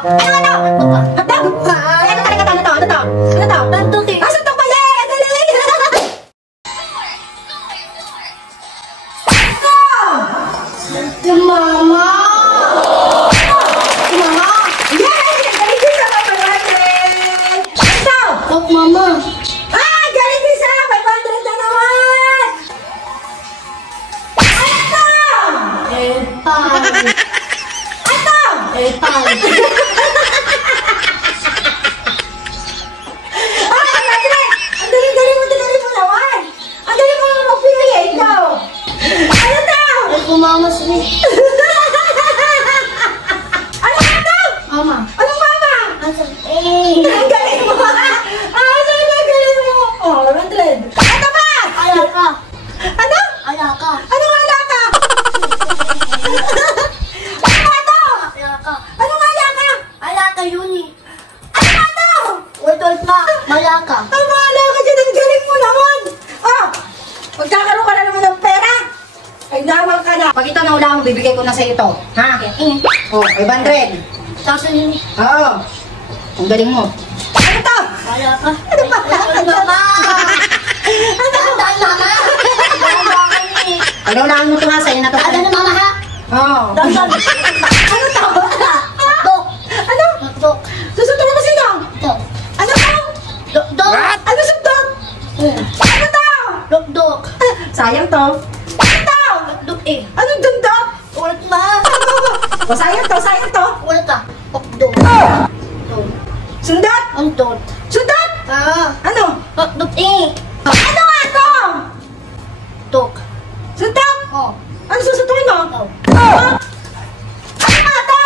Ano? Hotdog? Ano talaga to? Ano to? Suntok eh. Suntok ba yan? Dali! Si Mama! Si Mama! Yay! Galing din sa 500! Ito! Tok, Mama! Ah! Galing din sa 500 na naman! Ito! Etang! Ito! Etang! Mama sweet. Ano ito? Mama. Anong mama? Ang galing mo. Ang galing mo. Oh, 100. Ito ba? Alaka. Ano? Alaka. Anong alaka? Ano ito? Alaka. Anong alaka? Alaka yun. Ano ito? Utol pa. Malaka. Ang malaka dyan. Ang galing mo naman. Oh, magkakaroon ka na naman ng pera. Ay, naman ka na. Pag ito naula mo, bibigay ko na sa iyo to. Ha? Oh, 500. Tapos yun. Oo. Ang galing mo. Ano to? Wala ka. Ano ba? Ano ba? Ano ba? Mama? Pag naulaan mo ito ha, sa'yo na to. Ano na mama ha? Oo. Ano to? Dok. Ano? Dok. Susuntok mo sino? Dok. Ano to? Dok. Ano suntok? Ano to? Dok. Sayang to. Dok eh. Anong dundok? Ulit ma. O sayang to. Ulit ka. Dok. Sundat? Ang dot. Sundat? Ano? Dok eh. Ano nga to? Dok. Sundak? Oo. Ano susuntukin mo? Oo. Ano nga to?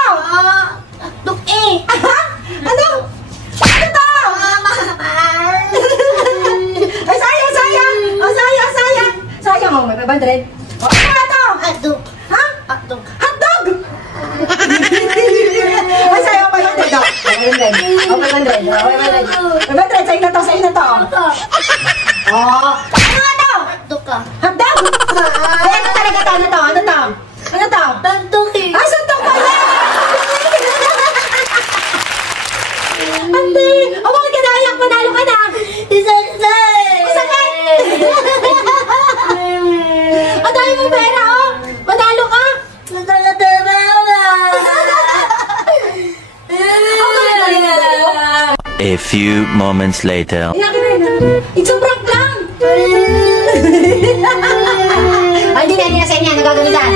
Dok eh. Ano? Ano to? Ay sayang. Sayang mo, may 500. O ano nga to? Hotdog. Ha? Hotdog. Ay, sa'yo pa yung hotdog. 500. 500. Sa'yo na to. Oh. Ano nga to? Hotdog ka. Hotdog? Ay, ano talaga to? Ano to? Suntok eh. Ah, suntok pa yan! Ante! O, bakit ka naiyak? Manalo ka na! Isakay! Ang dami mong pera, oh! Manalo ka! A few moments later. It's a prank lang! Ay, hindi na sa inyo. Nagagamitan.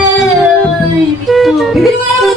Bibili mo na lang ng